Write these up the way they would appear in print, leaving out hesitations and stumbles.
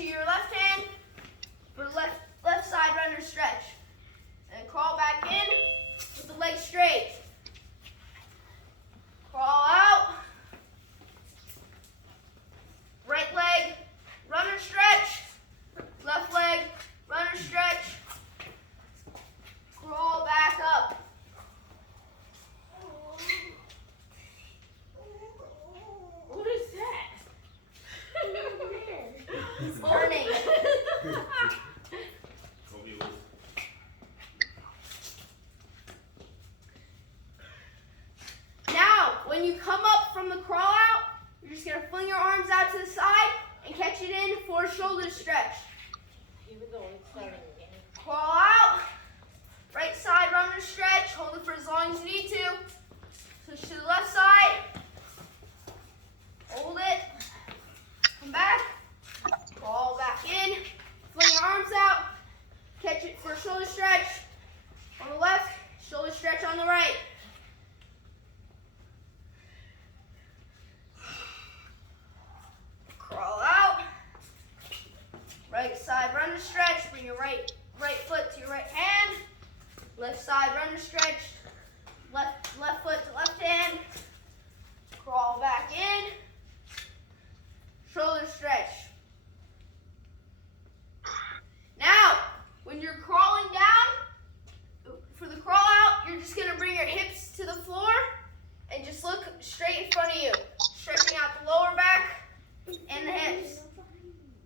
to your left hand for left side runner stretch. And crawl back in with the legs straight. Crawl out. Right leg, runner stretch. Left leg, runner stretch. Crawl back up. What is that? It's burning. Now, when you come up from the crawl out, you're just going to fling your arms out to the side and catch it in for a shoulder stretch. Even though it's starting again. Crawl out. Right side runner stretch. Hold it for as long as you need to. Switch to the left side. Hold it. Come back. Crawl back in. Fling your arms out. Catch it for a shoulder stretch. On the left, shoulder stretch on the right. Crawl out. Right side runner stretch. Bring your right foot to your right hand. Left side runner stretch. Left foot to left hand. Crawl back in. Shoulder stretch. Now, when you're crawling down, for the crawl out, you're just going to bring your hips to the floor and just look straight in front of you. Stretching out the lower back and the hips.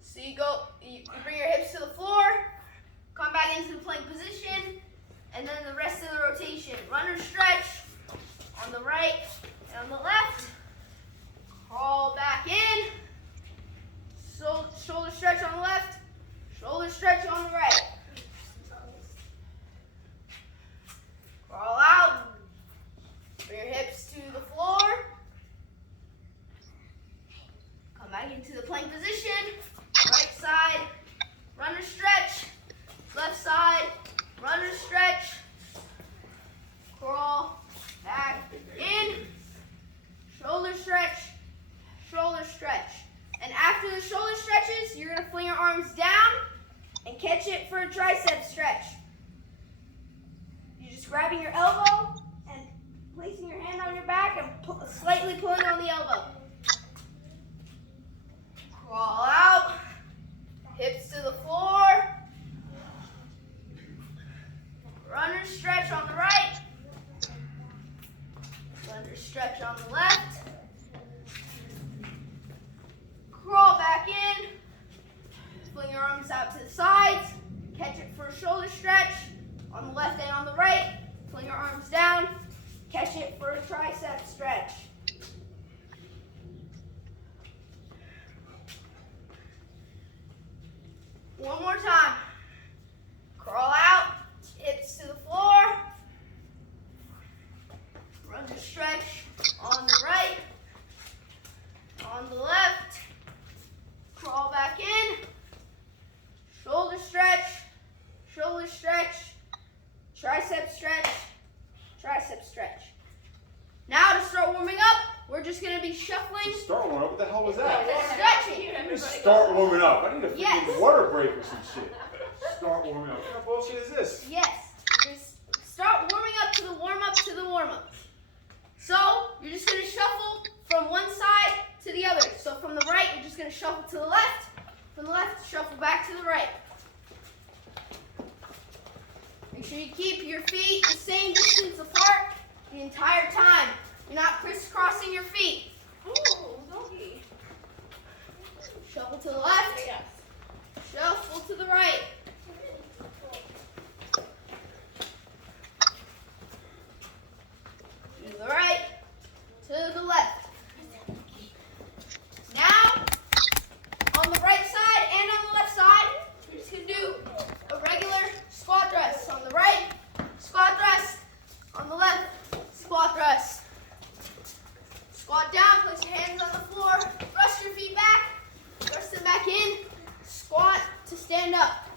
So you bring your hips to the floor, come back into the plank position, and then the rest of the rotation. Runner stretch on the right and on the left. Crawl back in. Shoulder stretch on the left, shoulder stretch on the right. Crawl out. Bring your hips to the floor. Come back into the plank position. Right side, runner stretch. Left side, runner stretch. Crawl back in. Shoulder stretch, shoulder stretch. And after the shoulder stretches, you're going to fling your arms down and catch it for a tricep stretch. You're just grabbing your elbow and placing your hand on your back and slightly pulling on the elbow. Crawl out. Hips to the floor. Runner stretch on the right. Runner stretch on the left. Crawl back in. Fling your arms out to the sides. Catch it for a shoulder stretch on the left and on the right. Fling your arms down. Catch it for a tricep stretch. One more time. Crawl out. Hips to the floor. Runner stretch on the right. On the left. Crawl back in. Shoulder stretch. Shoulder stretch. Tricep stretch. Tricep stretch. Now to start warming up, we're just going to be shuffling. Start warming up? What the hell was that? Stretching. Start warming up. I need a freaking Yes. water break or some shit. Start warming up. What kind of bullshit is this? Yes. Just start warming up to the warm up to the warm up. So you're just going to shuffle from one side to the other. So from the right, you're just going to shuffle to the left. From the left, shuffle back to the right. Make sure you keep your feet the same distance apart the entire time. You're not crisscrossing your feet. Oh, doggy. Shuffle to the left. Yes. Shuffle to the right. To the right. To the left. Now, on the right side and on the left side, you're just going to do a regular squat thrust. On the right, squat thrust. On the left, squat thrust. Squat down, place your hands on the floor, thrust your feet back, thrust them back in, squat to stand up.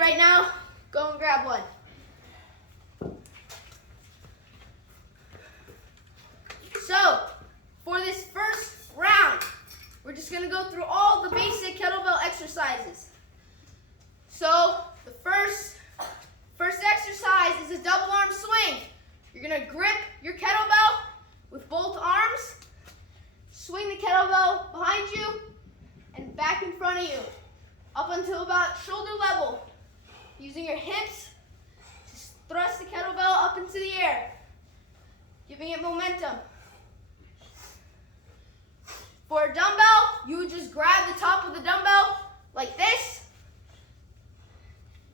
right now, go and grab one. So, for this first round, we're just going to go through all the basic kettlebell exercises. So, the first exercise is a double arm swing. You're going to grip your kettlebell with both arms, swing the kettlebell behind you and back in front of you, up until about shoulder level, using your hips to thrust the kettlebell up into the air, giving it momentum. For a dumbbell, you would just grab the top of the dumbbell like this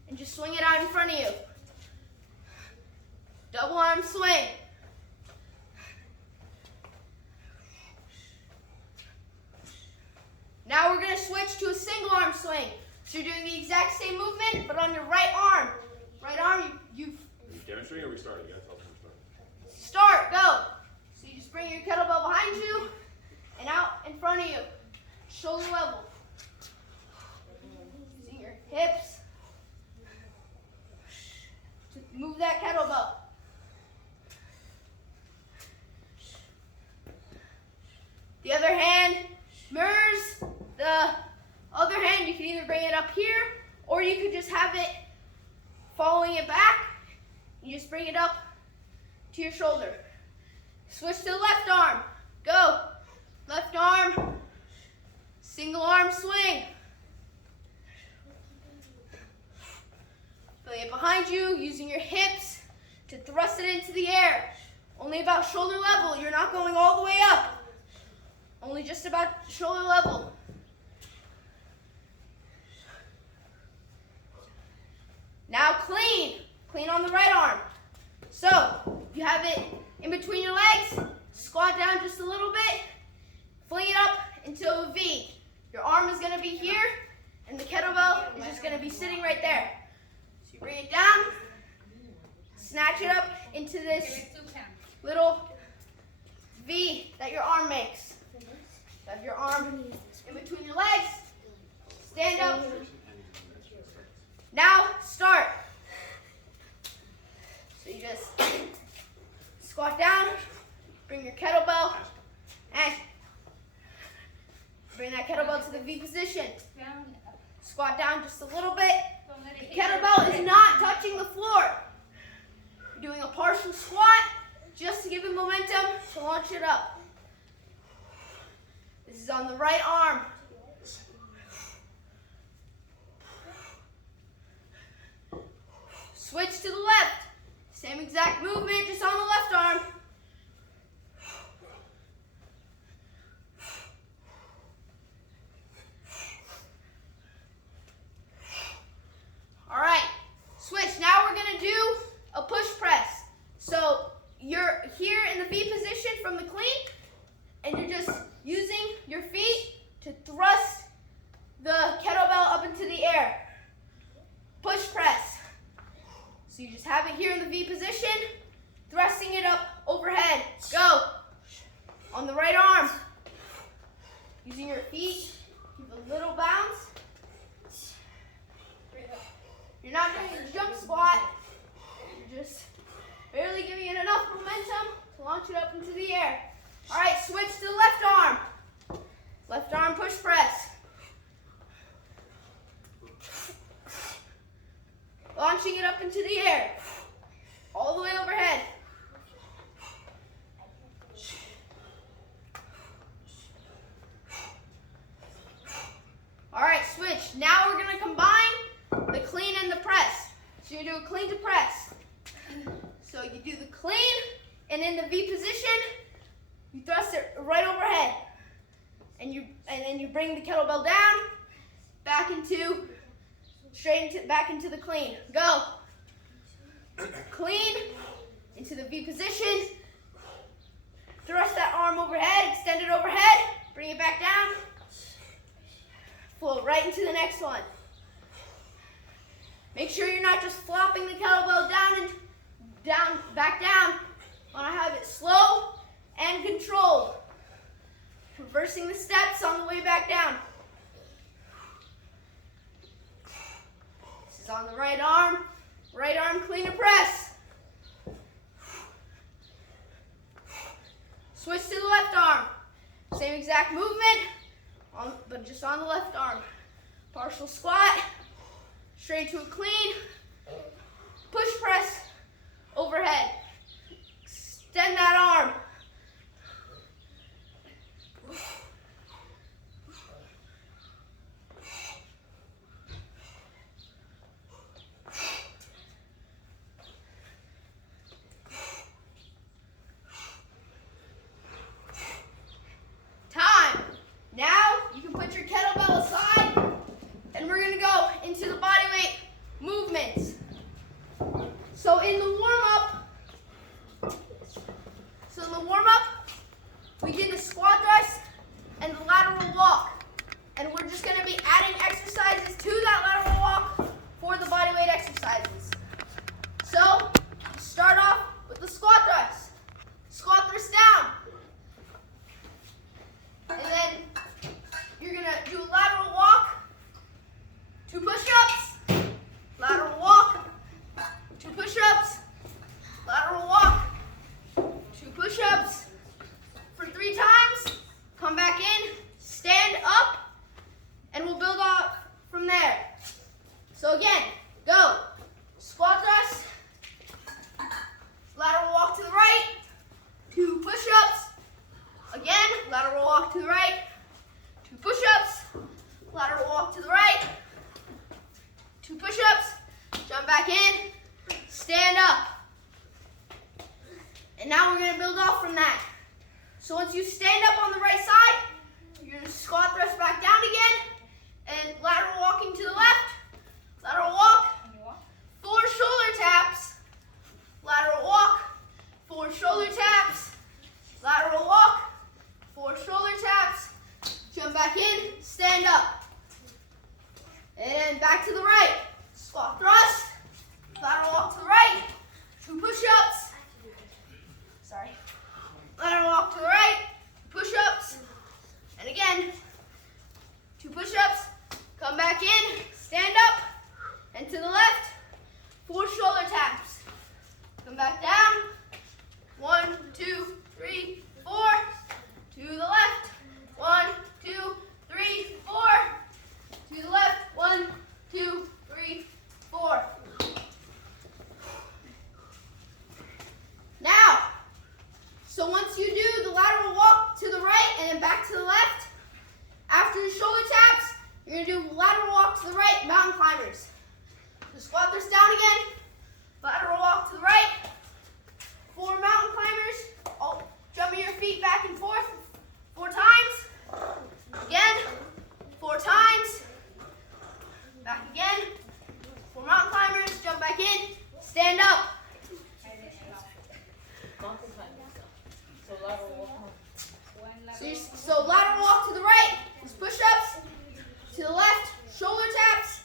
and just swing it out in front of you. Double arm swing. Now we're going to switch to a single arm swing. So you're doing the exact same movement, but on your right arm. Right arm, you Demonstrating or are we starting? You gotta tell us when we're starting. start, go. So you just bring your kettlebell behind you and out in front of you, shoulder level. Using your hips to move that kettlebell. The other hand mirrors the other hand. You can either bring it up here or you could just have it following it back. You just bring it up to your shoulder. Switch to the left arm. Go. Left arm. Single arm swing. Bring it behind you, using your hips to thrust it into the air. Only about shoulder level. You're not going all the way up. Only just about shoulder level. Now clean. Clean on the right arm. So, you have it in between your legs. Squat down just a little bit. Fling it up into a V. Your arm is going to be here, and the kettlebell is just going to be sitting right there. So you bring it down, snatch it up into this little V that your arm makes. Have your arm in between your legs. Stand up. Now start. So you just squat down, bring your kettlebell, and bring that kettlebell to the V position. Squat down just a little bit. The kettlebell is not touching the floor. You're doing a partial squat just to give it momentum to launch it up. This is on the right arm. Switch to the left. Same exact movement, just on the left arm. All right, switch. Now we're going to do a push press. So you're here in the V position from the clean, and you're just using your feet to thrust the kettlebell up into the air. Push press. So you just have it here in the V position, thrusting it up overhead. Go. On the right arm. Using your feet, give a little bounce. You're not doing a jump squat. You're just barely giving it enough momentum to launch it up into the air. All right, switch to the left arm. Left arm push press. Launching it up into the air. All the way overhead. All right, switch. Now we're going to combine the clean and the press. So you do a clean to press. So you do the clean, and in the V position, you thrust it right overhead. And then you bring the kettlebell down, back into back into the clean. Go. Clean into the V position. Thrust that arm overhead, extend it overhead, bring it back down. Float right into the next one. Make sure you're not just flopping the kettlebell back down. You want to have it slow and controlled. Reversing the steps on the way back down. This Next on the right arm clean and press. Switch to the left arm. Same exact movement, but just on the left arm. Partial squat, straight to a clean, push press, overhead. Extend that arm. Time. Now you can put your kettlebell aside and we're gonna go into the bodyweight movements. So in the warm-up, we did the squat thrust and the lateral walk. And we're just gonna be adding exercises to that lateral walk for the bodyweight exercises. So start off with the squat thrust. Squat thrust down. And then you're gonna do a lateral walk, 2 push-ups, lateral walk, 2 push-ups, lateral walk, 2 push-ups for 3 times. Come back in, stand up, and we'll build off from there. So again, go. Squat thrust, lateral walk to the right, 2 push-ups. Again, lateral walk to the right, 2 push-ups, lateral walk to the right, 2 push-ups, jump back in, stand up. And now we're gonna build off from that. So once you stand up on the right side, you're gonna squat thrust back down again, and lateral walking to the left, lateral walk, 4 shoulder taps, lateral walk, 4 shoulder taps, lateral walk, 4 shoulder taps, jump back in, stand up. And back to the right, squat thrust, lateral walk to the right, 2 push-ups, lateral walk to the right, push-ups, and again, 2 push-ups, come back in, stand up, and to the left, 4 shoulder taps, come back down, 1, 2, 3, 4, to the left, 1, 2, 3, 4, to the left, 1, 2, 3, 4. Now, so once you do the lateral walk to the right and then back to the left, after the shoulder taps, you're gonna do lateral walk to the right, mountain climbers. So squat thrust down again, lateral walk to the right, 4 mountain climbers, jumping your feet back and forth 4 times. Again, 4 times. Back again. 4 mountain climbers, jump back in, stand up. So lateral walk to the right is push-ups, to the left, shoulder taps,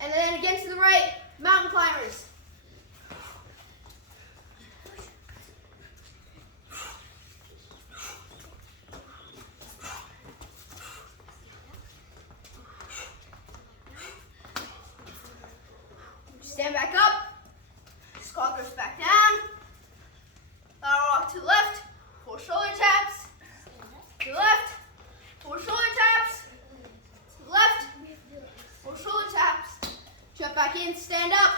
and then again to the right, mountain climbers. Stand back up, squat thrust back down, lateral walk to the left, 4 shoulder taps, to the left, 4 shoulder taps, to the left, 4 shoulder taps, jump back in, stand up,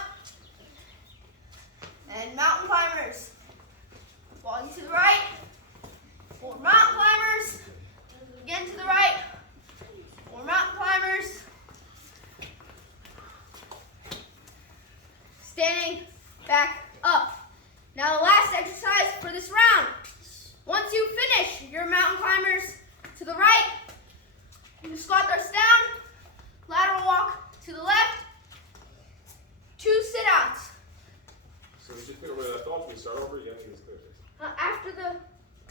and mountain climbers. Walking to the right, 4 mountain climbers, again to the right, 4 mountain climbers, standing back up. Now the last exercise for this round. Once you finish your mountain climbers to the right, you squat thrust down, lateral walk to the left, 2 sit-outs. So just clear where I thought we start over again.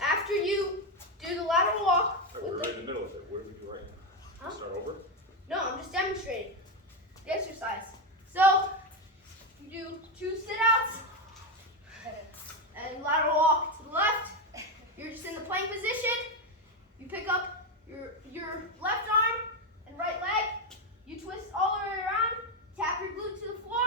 After you do the lateral walk. We're right in the middle of it. What do we do right now? Huh? Start over? No, I'm just demonstrating the exercise. So you do 2 sit-outs and lateral walk to the left. You're just in the plank position. You pick up your left arm and right leg. You twist all the way around. Tap your glute to the floor.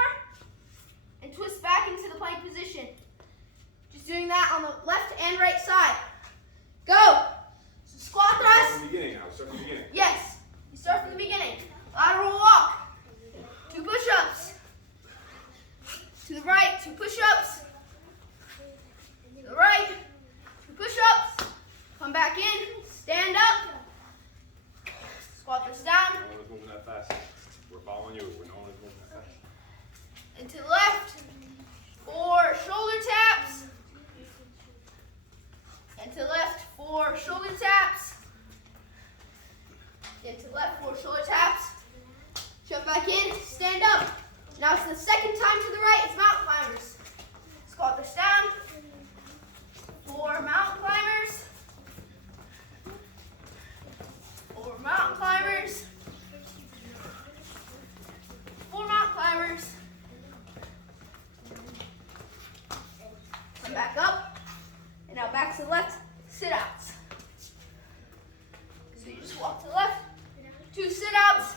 Come back in, stand up, squat this down. No one is moving that fast. We're following you. No one is moving that fast. And to the left, 4 shoulder taps. And to the left, 4 shoulder taps. And to the left, 4 shoulder taps. Jump back in, stand up. Now it's the second time to the right, it's mountain climbers. Squat this down. 4 mountain climbers. 4 mountain climbers. 4 mountain climbers. Come back up. And now back to the left, sit-outs. So you just walk to the left, 2 sit-outs.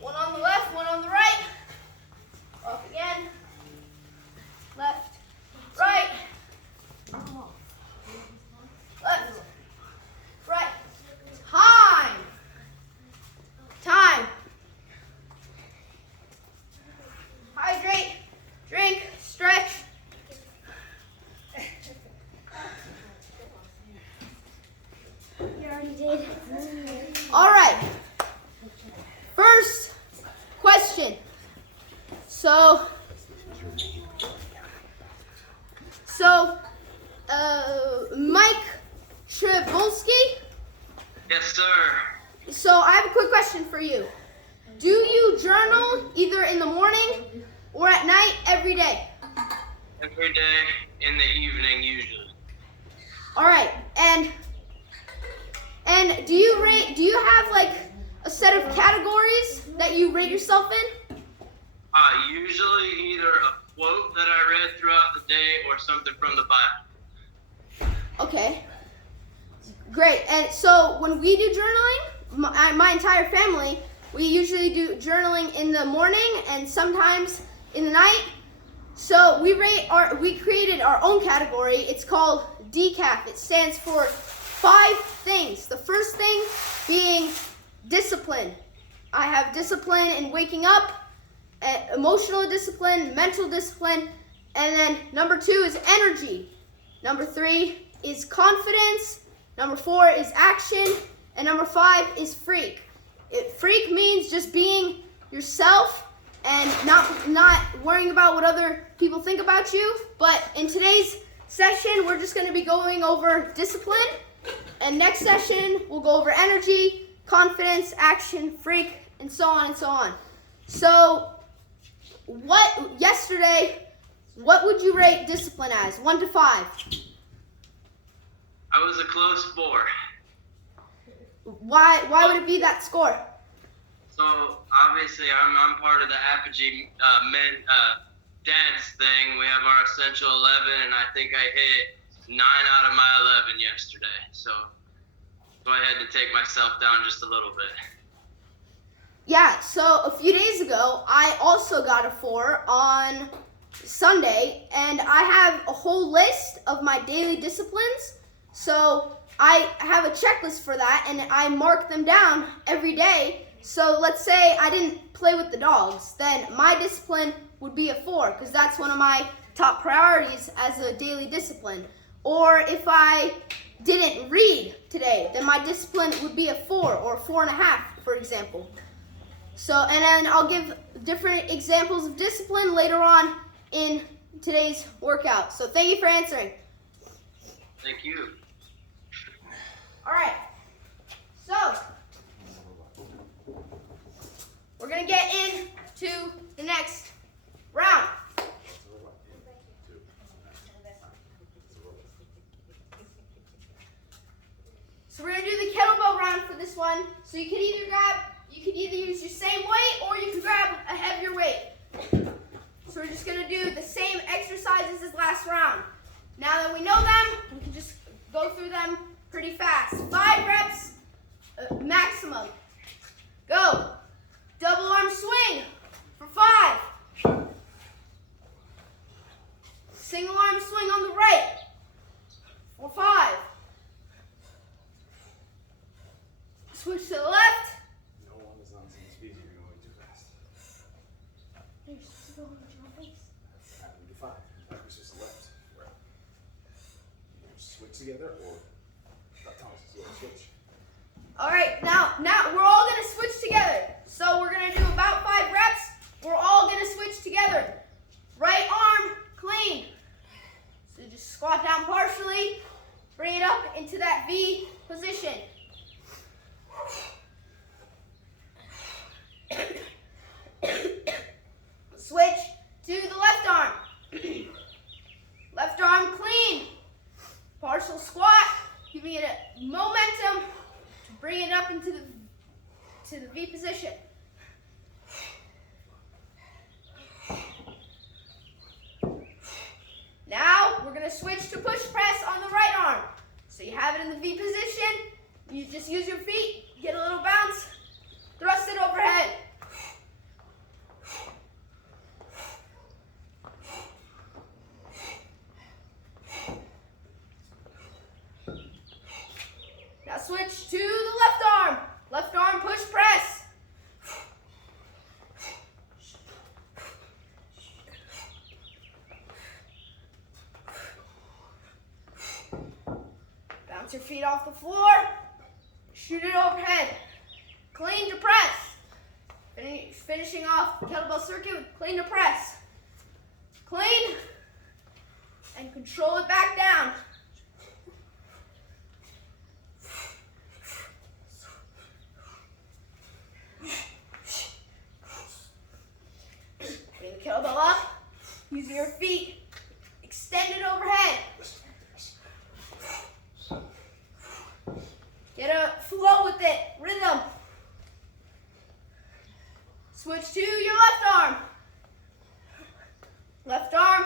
1 on the left, 1 on the right. Up again. Left, right. Left, right. Time. Time. Hydrate, drink, stretch. You already did. All right. First question. So, Mike Tribulski. Yes, sir. So I have a quick question for you. Do you journal either in the morning or at night every day? Every day in the evening, usually. All right. And do you have like a set of categories that you rate yourself in? Usually either a quote that I read throughout the day or something from the Bible. Okay. Great. And so when we do journaling, my entire family, we usually do journaling in the morning and sometimes in the night. So we created our own category. It's called DCAF. It stands for 5 things. The first thing being discipline. I have discipline in waking up, emotional discipline, mental discipline, and then number 2 is energy. Number 3 is confidence. Number 4 is action. And number 5 is freak. Freak means just being yourself and not worrying about what other people think about you. But in today's session, we're just going to be going over discipline. And next session, we'll go over energy, confidence, action, freak, and so on and so on. So, yesterday, what would you rate discipline as? 1 to 5. I was a close 4. Why would it be that score? So obviously I'm part of the Apogee dads thing. We have our essential 11, and I think I hit 9 out of my 11 yesterday. So I had to take myself down just a little bit. Yeah, so a few days ago, I also got a 4 on Sunday, and I have a whole list of my daily disciplines. So I have a checklist for that, and I mark them down every day. So let's say I didn't play with the dogs, then my discipline would be a 4, because that's one of my top priorities as a daily discipline. Or if I didn't read today, then my discipline would be a 4 or 4.5, for example. So, and then I'll give different examples of discipline later on in today's workout. So thank you for answering. Thank you. All right, so we're gonna get into the next round. So we're gonna do the kettlebell round for this one. So you can either use your same weight or you can grab a heavier weight. So we're just gonna do the same exercises as last round. Now that we know them, we can just go through them pretty fast. 5 reps maximum. Go. Double arm swing for 5. Single arm swing on the right for 5. Switch to the left. No one is on team speed. You're going too fast. You're supposed to go on your face. Happy to 5. That was just left. Right. You switch together or switch. All right, now we're all gonna switch together. So we're gonna do about 5 reps. We're all gonna switch together. Right arm clean. So just squat down partially, bring it up into that V position. Switch to the left arm. Left arm clean. Partial squat, giving it a momentum to bring it up into the V position. Now we're going to switch to push press on the right arm. So you have it in the V position. You just use your feet, get a little bounce, thrust it overhead. Now switch to the left arm. Left arm push press. Bounce your feet off the floor. Shoot it overhead. Clean to press. Finishing off the kettlebell circuit with clean to press. Clean and control it back down. Bring the kettlebell up. Using your feet. Extend it overhead. Get a flow with it. Rhythm. Switch to your left arm. Left arm.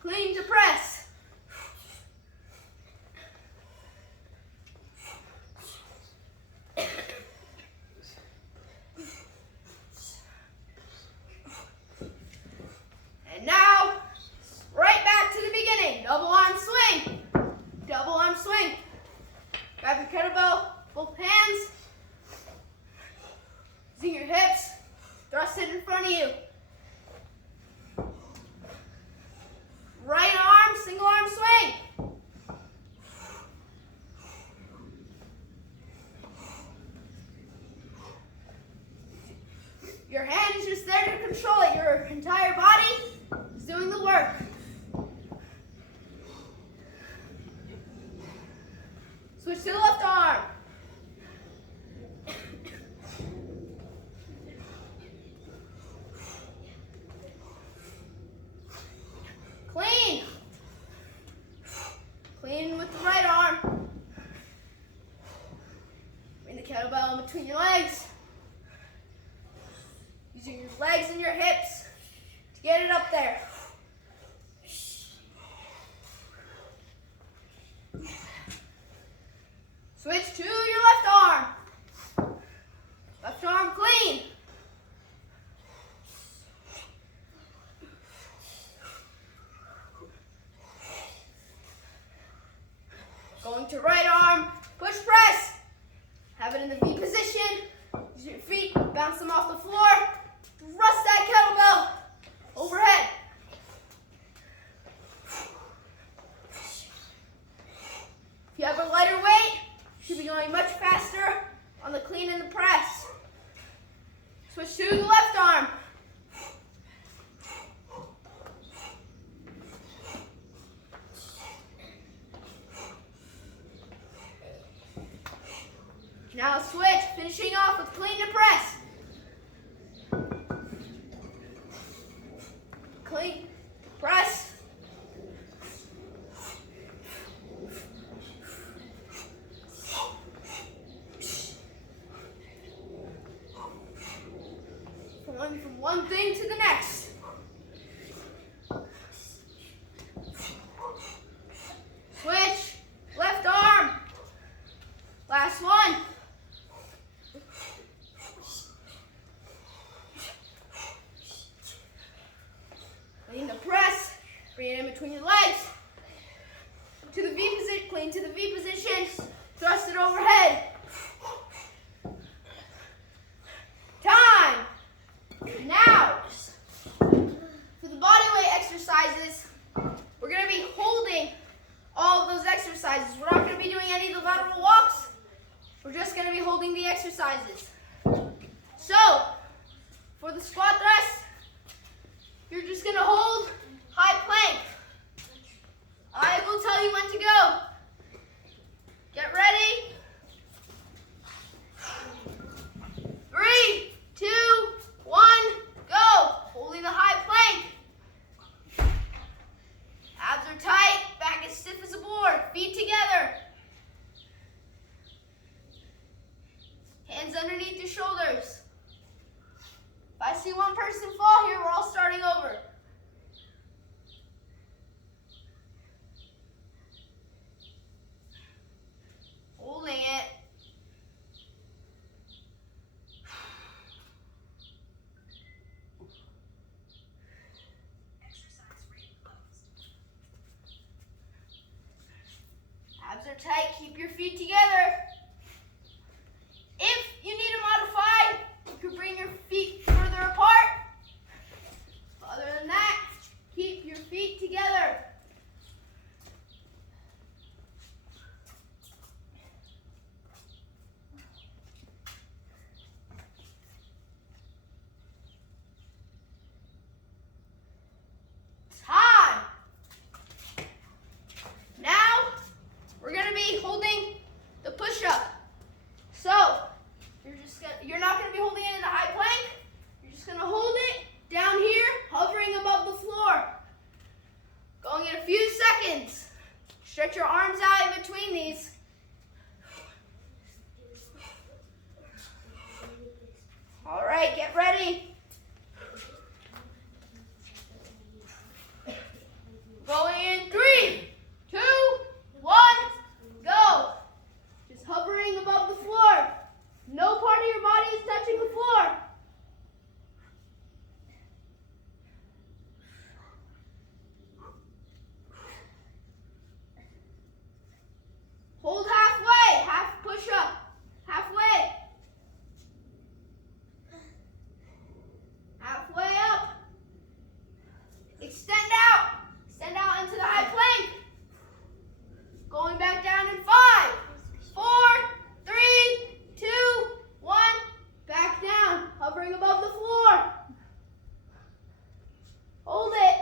Clean to press. And now, right back to the beginning. Double arm swing. Double arm swing. Grab your kettlebell, both hands. Using your hips. Thrust it in front of you. Right arm, single arm swing. Your hand is just there to control it. Your entire body is doing the work. Switch to the left arm. Clean. Clean with the right arm. Bring the kettlebell in between your legs. Using your legs and your hips to get it up there. Switch to your left arm. Left arm clean. Going to right arm, push press. Have it in the V position. Use your feet, bounce them off the floor. Thrust that kettlebell overhead. If you have a lighter weight, you should be going much faster on the clean and the press. Switch to the left arm. Now switch, finishing off with clean to press. Clean, press. From one thing to the next. Switch, left arm. Last one. Clean the press, bring it in between your legs. To the V position, clean to the V position, thrust it overhead. Time. Now, for the body weight exercises, we're going to be holding all of those exercises. We're not going to be doing any of the lateral walks. we're just going to be holding the exercises. So, for the squat thrust, you're just going to hold high plank. I will tell you when to go. Get ready. 3, 2, 1, go. Holding the high plank. Abs are tight, back as stiff as a board, feet together. Hands underneath your shoulders. If I see one person fall here, we're all starting over. Holding it. Abs are tight, keep your feet together. If you need to modify, you can bring your feet further apart. Other than that, keep your feet together. Time. Now, we're going to be holding the push-up. So, you're not going to be holding it in the high plank. You're just going to hold it down here, hovering above the floor. Going in a few seconds. Stretch your arms out in between these. All right, get ready. Going in 3, 2, 1, go. Just hovering above the floor. No part of your body is touching the floor. Hold halfway, half push up, halfway. Halfway up. Extend out into the high plank. Going back down in 5, 4, 3, 2, 1. Back down, hovering above the floor. Hold it.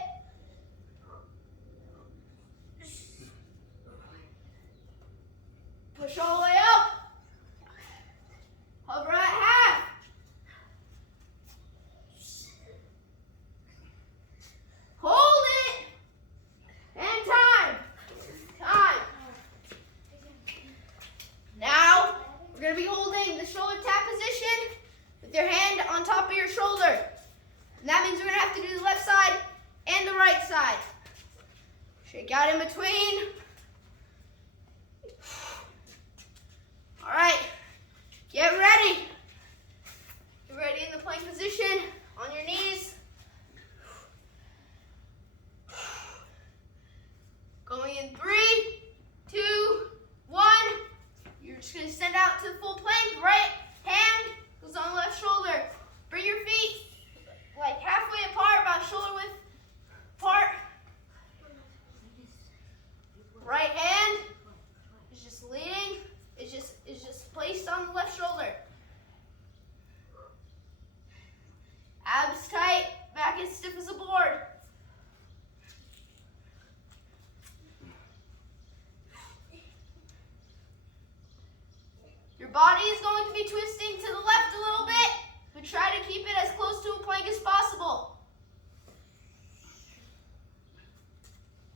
Push all the way up. Hover at half. Hold it. And time. Now, we're going to be holding the shoulder tap position with your hand on top of your shoulder. And that means we're going to have to do the left side and the right side. Shake out in between. All right, get ready. Get ready in the plank position, on your knees. Going in 3, 2, 1. You're just going to extend out to the full plank. Right hand goes on the left shoulder. Bring your feet like halfway apart, about shoulder width apart. Right hand is just leaning. Is just placed on the left shoulder. Abs tight, back as stiff as a board. Your body is going to be twisting to the left a little bit, but try to keep it as close to a plank as possible.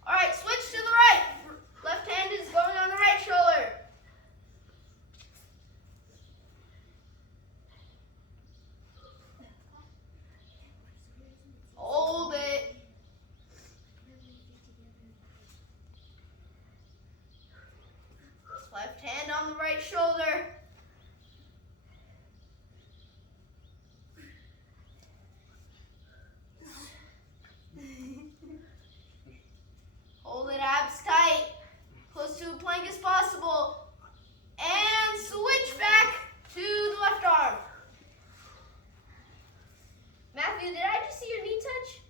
All right, switch to the right. Left hand is going on the right shoulder. Hold it. Left hand on the right shoulder. Hold it, abs tight, close to a plank as possible. And switch back to the left arm. Matthew, did I just see your knee touch?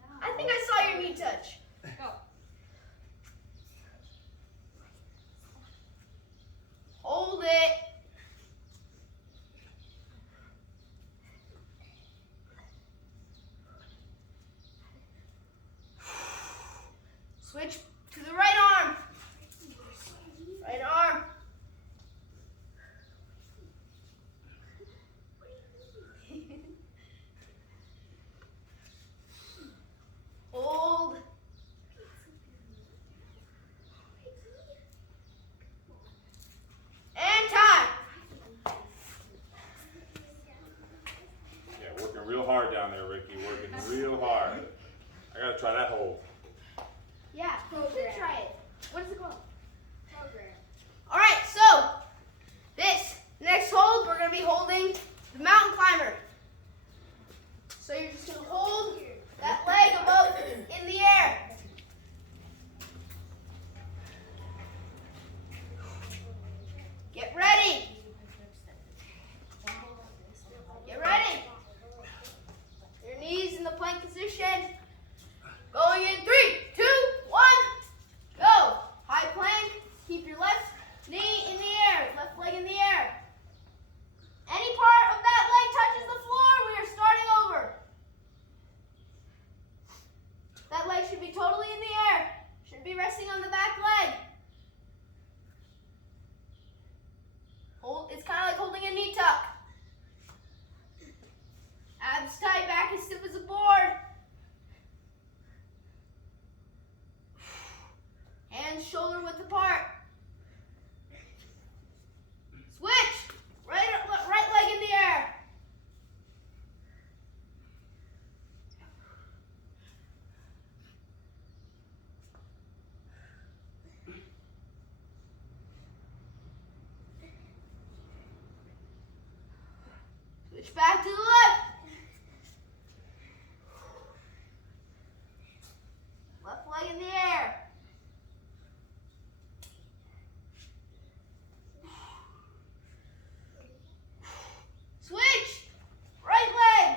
No. I think I saw your knee touch. Go. Hold it. Get ready. Get ready. Your knees in the plank position. Going in 3, 2, 1, go. High plank. Keep your left knee in the air, left leg in the air. Any part of that leg touches the floor, we are starting over. That leg should be totally in the air. Should be resting on the back leg. It's kind of like holding a knee tuck. Abs tight, back as stiff as a board. Hands shoulder width apart. Switch. Right leg in the air. Switch back to the left. Left leg in the air. Switch. Right leg.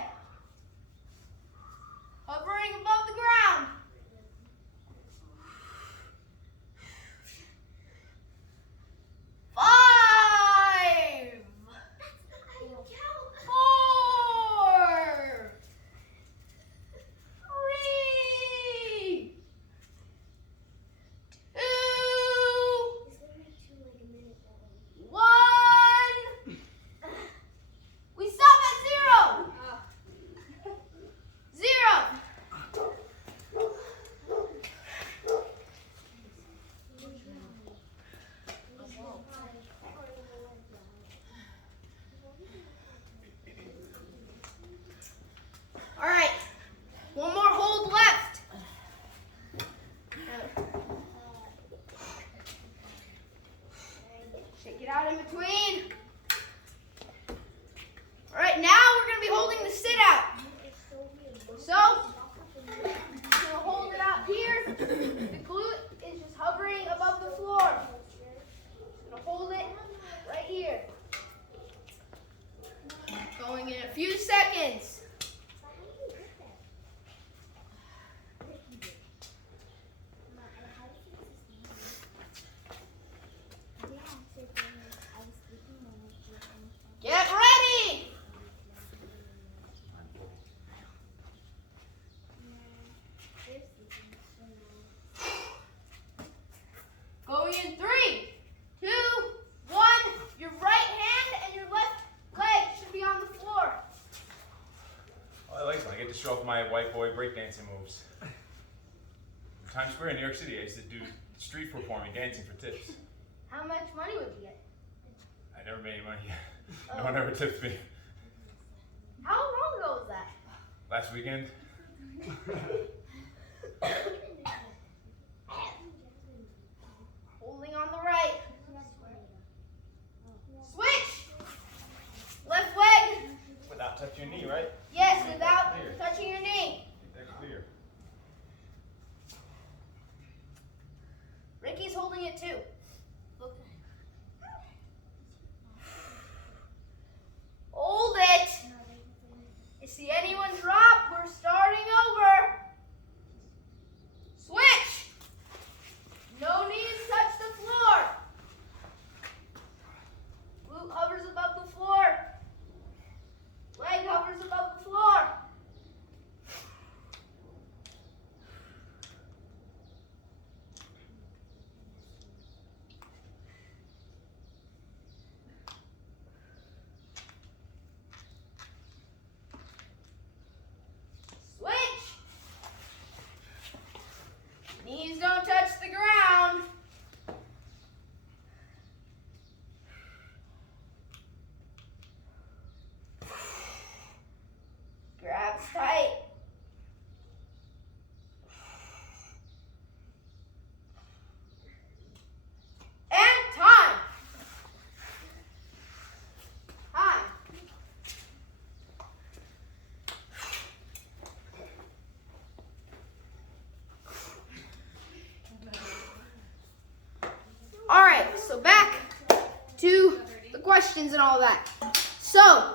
Hovering above the ground. Five. 4. 3. 2. 1. We stop at 0. 0. All right. One more hold left. Shake it out in between. All right, now we're going to be holding the sit out. So, I'm going to hold it out here. The glute is just hovering above the floor. I'm going to hold it right here. Going in a few seconds. Get ready! Going in 3, 2, 1. Your right hand and your left leg should be on the floor. Oh, I like it when I get to show off my white boy breakdancing moves. In Times Square in New York City, I used to do street performing, dancing for tips. How much money would you get? I never made any money. No one ever tipped me. How long ago was that? Last weekend, Holding on the right. Switch. Left leg. without touching your knee, right? Yes, without touching your knee. Keep that clear. Ricky's holding it too. Look. Hold it. You see anyone drop? We're starting over. questions and all that. So,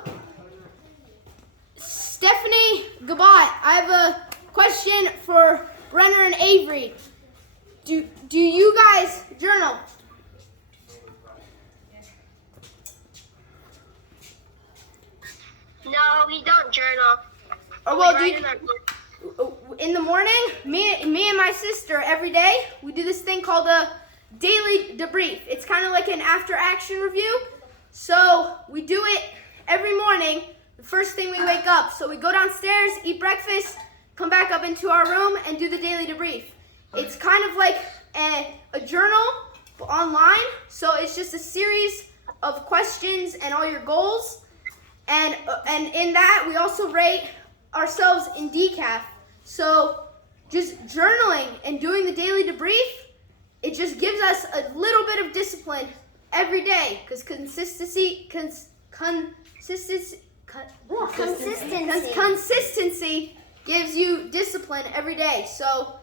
Stephanie Gabat, I have a question for Brenner and Avery. Do you guys journal? No, we don't journal. Or well, in the morning, me and my sister every day, we do this thing called a daily debrief. It's kind of like an after action review. So we do it every morning, the first thing we wake up. So we go downstairs, eat breakfast, come back up into our room and do the daily debrief. It's kind of like a journal online. So it's just a series of questions and all your goals. And in that, we also rate ourselves in decaf. So just journaling and doing the daily debrief, it just gives us a little bit of discipline every day, because consistency gives you discipline every day. So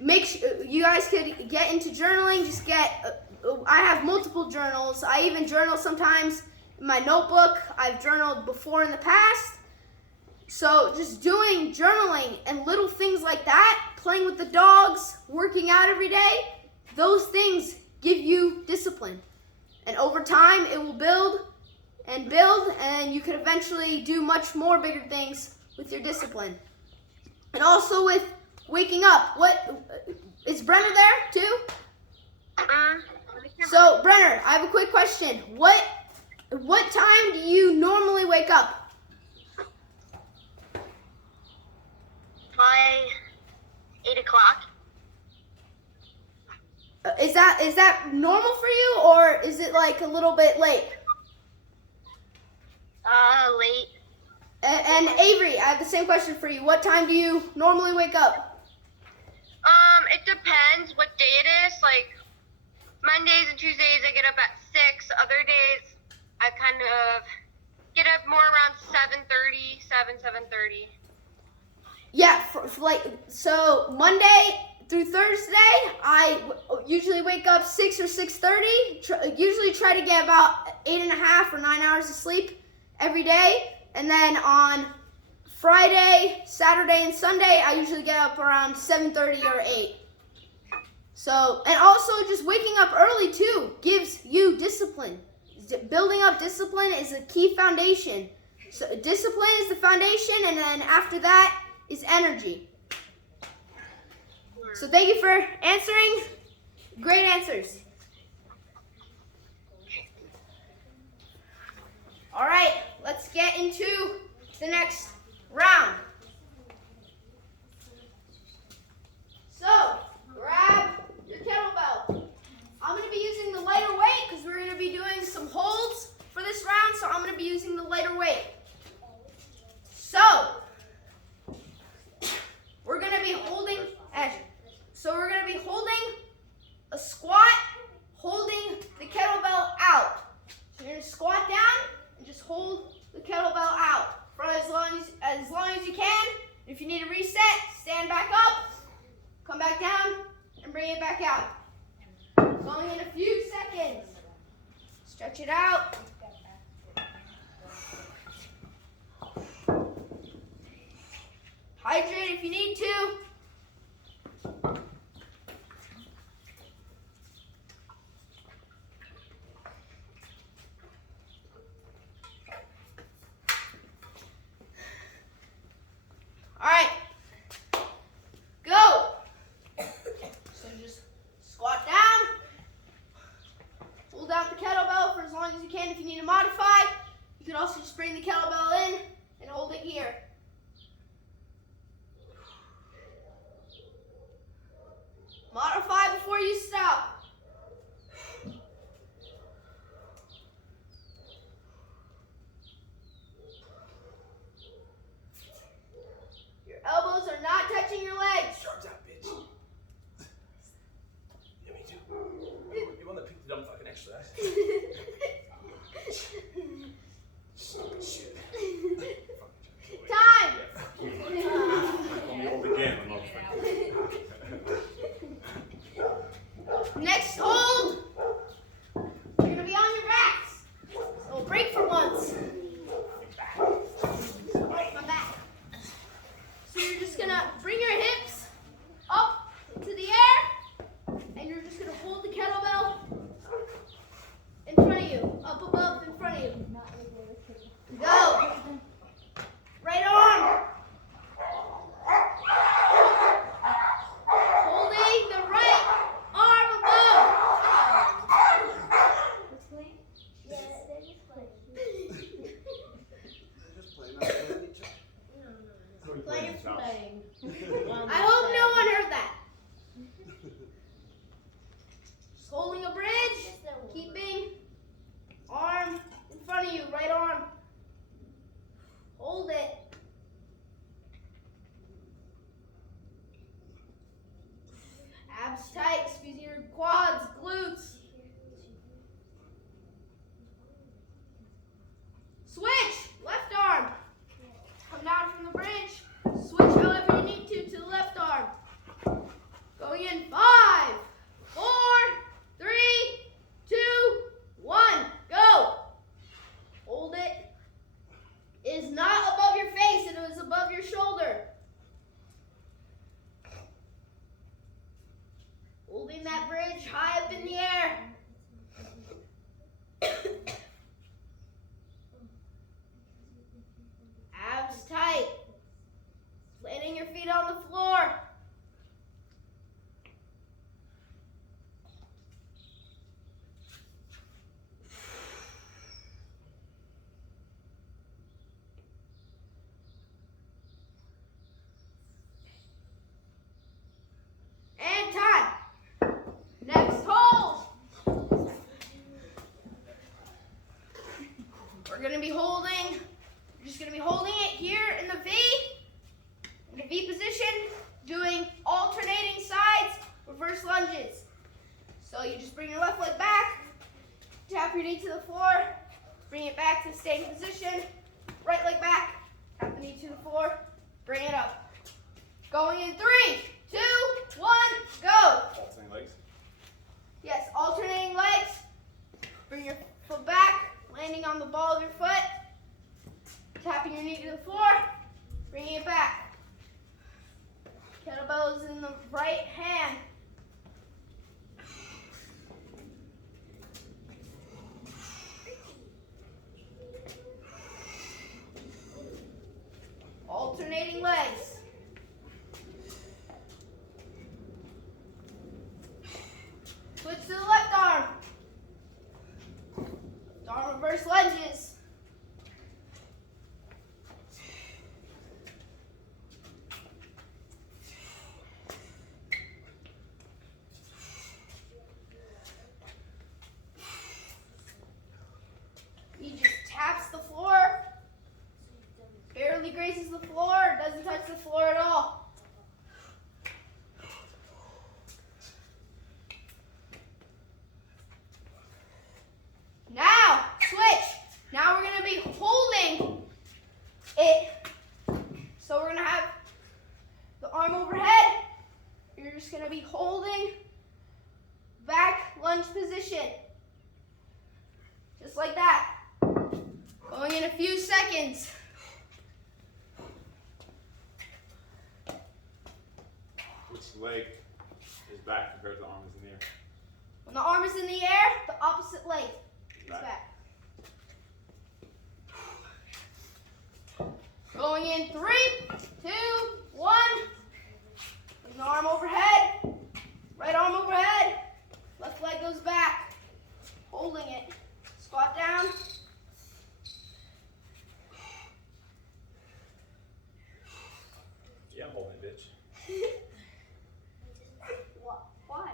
make sure you guys could get into journaling. Just I have multiple journals. I even journal sometimes in my notebook. I've journaled before in the past. So just doing journaling and little things like that, playing with the dogs, working out every day, those things give you discipline. And over time, it will build, and you could eventually do much more bigger things with your discipline. And also with waking up. Is Brenner there too? So Brenner, I have a quick question. What time do you normally wake up? By 8 o'clock. Is that normal for you, or is it like a little bit late? Late. And Avery, I have the same question for you. What time do you normally wake up? It depends what day it is. Like Mondays and Tuesdays, I get up at 6. Other days, I kind of get up more around 7:30. Yeah, so Monday through Thursday, I usually wake up 6 or 6:30. Usually try to get about 8.5 or 9 hours of sleep every day. And then on Friday, Saturday, and Sunday, I usually get up around 7:30 or 8. So, and also just waking up early too gives you discipline. Building up discipline is a key foundation. So discipline is the foundation, and then after that is energy. So thank you for answering. Great answers. All right, let's get into the next round. So grab your kettlebell. I'm going to be using the lighter weight because we're going to be doing some holds for this round, so I'm going to be using the lighter weight. So we're going to be holding a squat, holding the kettlebell out. So you're going to squat down and just hold the kettlebell out for as long as you can. If you need to reset, stand back up, come back down, and bring it back out. Going in a few seconds. Stretch it out. Hydrate if you need to. All right. Go. So just squat down. Hold out the kettlebell for as long as you can. If you need to modify, you can also just bring the kettlebell in and hold it here. Modify before you stop. Your elbows are not touching your legs. Sharks out, bitch. Yeah, me too. You want to pick the dumb fucking exercise? Stupid shit. Time. Let me hold again. I'm not Next Yeah, they're just playing. They're just playing, not killing each other. Playing. Playing. I hope no one heard that. Just holding a bridge, keeping arm in front of you, right arm. Hold it. Abs tight, squeezing your quads, glutes. Switch, left arm. Come down from the bridge. Switch however you need to the left arm. Going in 5, 4, 3, 2, 1, go. Hold it. It is not above your face, it is above your shoulder. Holding that bridge high up in the air. Abs tight. Planting your feet on the floor. And time. Next hold. We're going to be holding, you're just going to be holding it here in the V position, doing alternating sides, reverse lunges. So you just bring your left leg back, tap your knee to the floor, bring it back to the standing position, right leg back, tap the knee to the floor, bring it up. Going in 3, 2, 1, go. Alternating legs. Yes, alternating legs. Bring your foot back, landing on the ball of your foot, tapping your knee to the floor, bringing it back. Kettlebell is in the right hand. Alternating legs. Switch to the left arm. Left arm reverse lunges. He just taps the floor, barely grazes the floor, doesn't touch the floor at all. Now, switch. Now we're going to be holding it. So we're going to have the arm overhead. You're just going to be holding back lunge position. Just like that. Going in a few seconds. Which leg is back compared to the arm is in the air? When the arm is in the air, the opposite leg is back. Going in 3, 2, 1. Bring the arm overhead. Right arm overhead. Left leg goes back. Holding it. Squat down. Yeah, I'm holding it, bitch. Why?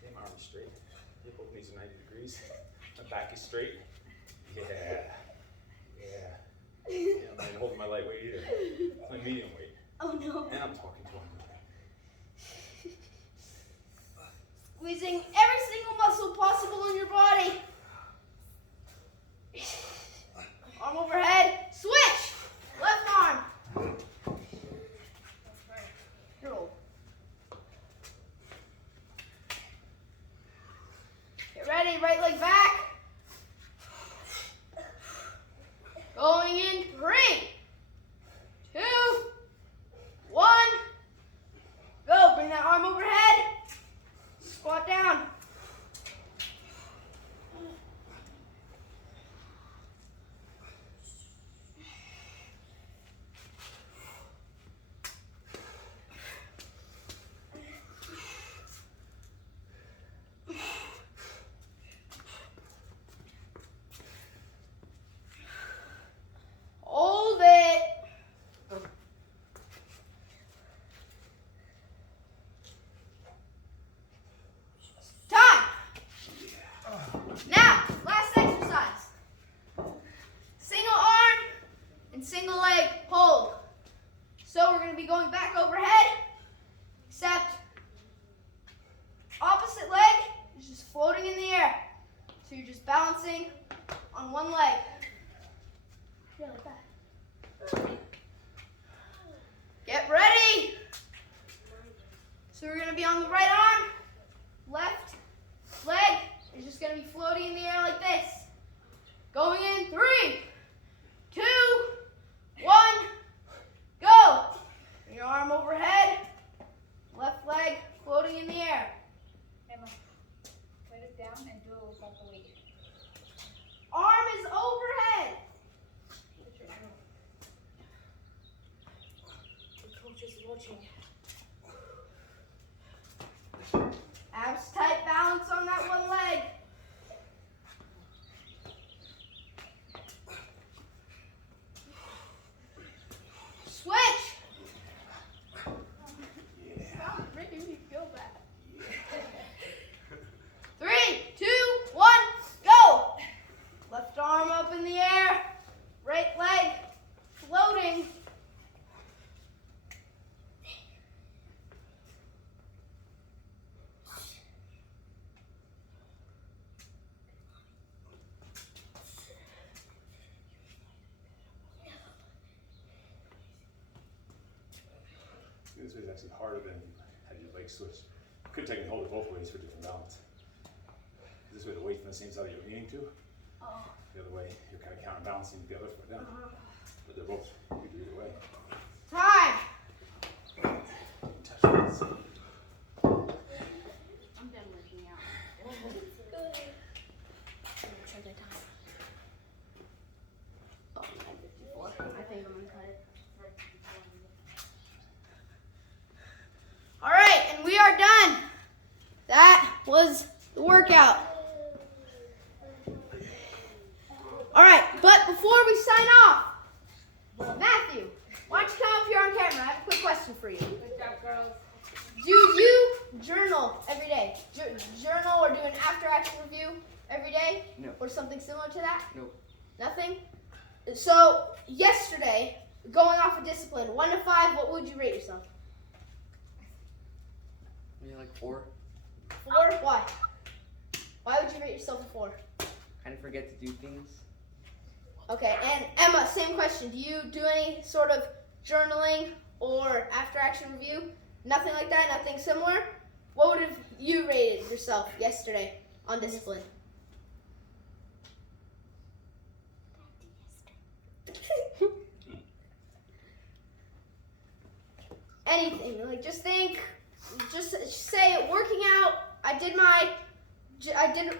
Damn, arm is straight. Hip both knees are 90 degrees. My back is straight. Yeah. I'm not even holding my lightweight either. It's my medium weight. Oh no. And I'm talking to him. Squeezing every single muscle possible in your body. Arm overhead. Switch. Left arm. Roll. Get ready. Right leg back. Going in 3, 2, 1. Go. Bring that arm overhead. Squat down. you're just balancing on one leg. Yeah, like that. Get ready. So we're gonna be on the right arm, left leg is just gonna be floating in the air like this. Going in 3, 2, 1, go. Bring your arm overhead, left leg floating in the air. Emma, put it down and do it without the weight. Arm is overhead. The coach is watching. Abs tight, balance on that one leg. Switch. Stop making me feel bad. 3, 2, 1, go. Left arm up in the air. Right leg floating. This way is actually harder than had your legs switch. You could technically hold it both ways for different balance. This way the weight's on the same side you're leaning to. Oh. The other way, you're kind of counterbalancing the other foot down. But they're both, you can do either way. Time. Touch this. I'm done working out. Check the time. Oh, 9:54. I think I'm gonna cut it. All right, and we are done. That was the workout. All right, but before we sign off, Matthew, why don't you come up here on camera? I have a quick question for you. Good job, girls. Do you journal every day? Journal or do an after-action review every day? No. Or something similar to that? Nope. Nothing? So, yesterday, going off of discipline, 1 to 5, what would you rate yourself? Maybe like 4. 4? Why? Why would you rate yourself a 4? Kind of forget to do things. Okay, and Emma, same question. Do you do any sort of journaling or after-action review? Nothing like that? Nothing similar? What would have you rated yourself yesterday on discipline? Anything, like just think, just say working out, I did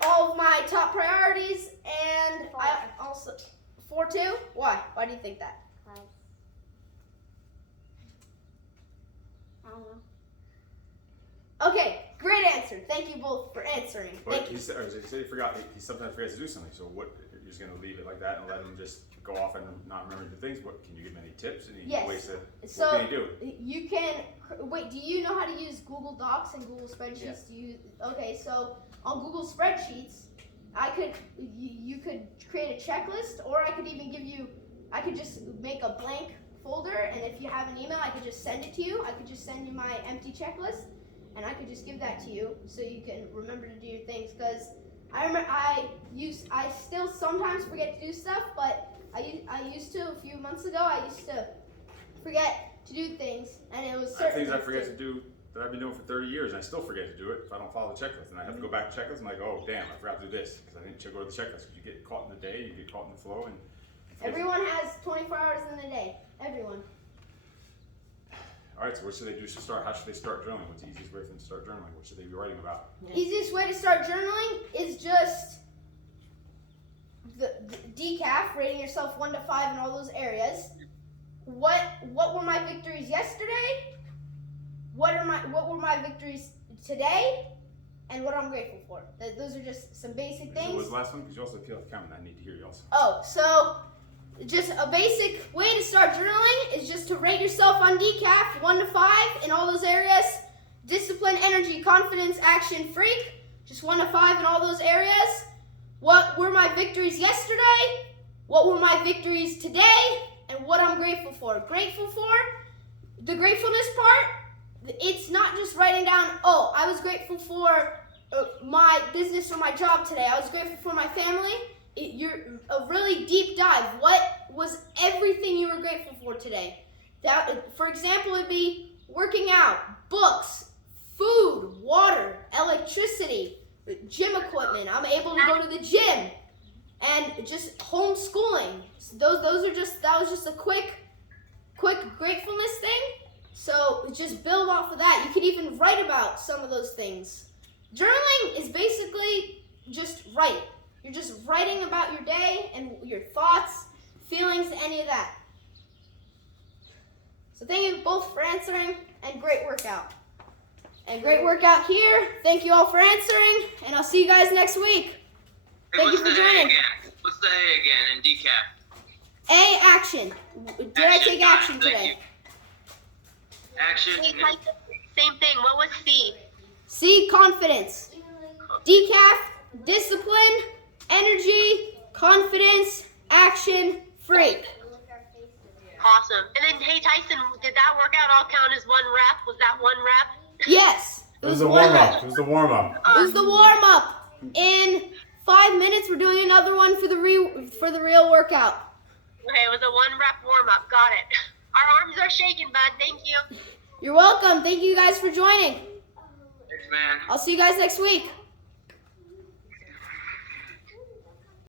all of my top priorities, and I also, 4-2? Why? Why do you think that? I don't know. Okay, great answer. Thank you both for answering. But Thank he you. said, he sometimes forgets to do something. So what, you're just going to leave it like that and let him just go off and not remember the things? What, can you give him any tips? Any Yes. ways to, So what can he do? you can wait. Do you know how to use Google Docs and Google Spreadsheets? Yeah. Do you? Okay, so on Google Spreadsheets, you could create a checklist, or I could even give you. I could just make a blank folder, and if you have an email, I could just send it to you. I could just send you my empty checklist, and I could just give that to you so you can remember to do your things. Because I remember I still sometimes forget to do stuff, but I used to a few months ago. I used to forget to do things, and it was I have certain things I forget to do that I've been doing for 30 years, and I still forget to do it if I don't follow the checklist. And I have to go back to checklist. I'm like, oh damn, I forgot to do this because I didn't go to the checklist. Because you get caught in the day, you get caught in the flow, and Everyone has 24 hours in the day. Everyone. All right, so what should they do to start? How should they start journaling? What's the easiest way for them to start journaling? What should they be writing about? Easiest way to start journaling is just the decaf, rating yourself 1 to 5 in all those areas. What were my victories yesterday? What were my victories today? And what I'm grateful for. Those are just some basic What things. was the last one? Because you also appeal to the camera, and I need to hear you also. Oh, so just a basic way to start journaling is just to rate yourself on decaf 1 to 5 in all those areas. Discipline, energy, confidence, action, freak. Just 1 to 5 in all those areas. What were my victories yesterday? What were my victories today? And what I'm grateful for. Grateful for, the gratefulness part, it's not just writing down, oh, I was grateful for my business or my job today. I was grateful for my family. You're a really deep dive. What was everything you were grateful for today? That, for example, would be working out, books, food, water, electricity, gym equipment. I'm able to go to the gym, and just homeschooling. So that was just a quick gratefulness thing. So just build off of that. You could even write about some of those things. Journaling is basically just writing. You're just writing about your day and your thoughts, feelings, any of that. So thank you both for answering, and great workout. And great workout here. Thank you all for answering, and I'll see you guys next week. Thank you for joining. What's the A again in decaf? A, action. Did I take action Thank today? you. Action. Hey, Tyson, same thing. What was C? C, confidence. Decaf, discipline, energy, confidence, action, freak. Awesome. And then, hey, Tyson, did that workout all count as one rep? Was that one rep? Yes. It was the warm-up. It was the warm-up. It was the warm-up. In 5 minutes, we're doing another one for the real workout. Okay, it was a one rep warm up. Got it. Our arms are shaking, bud. Thank you. You're welcome. Thank you guys for joining. Thanks, man. I'll see you guys next week.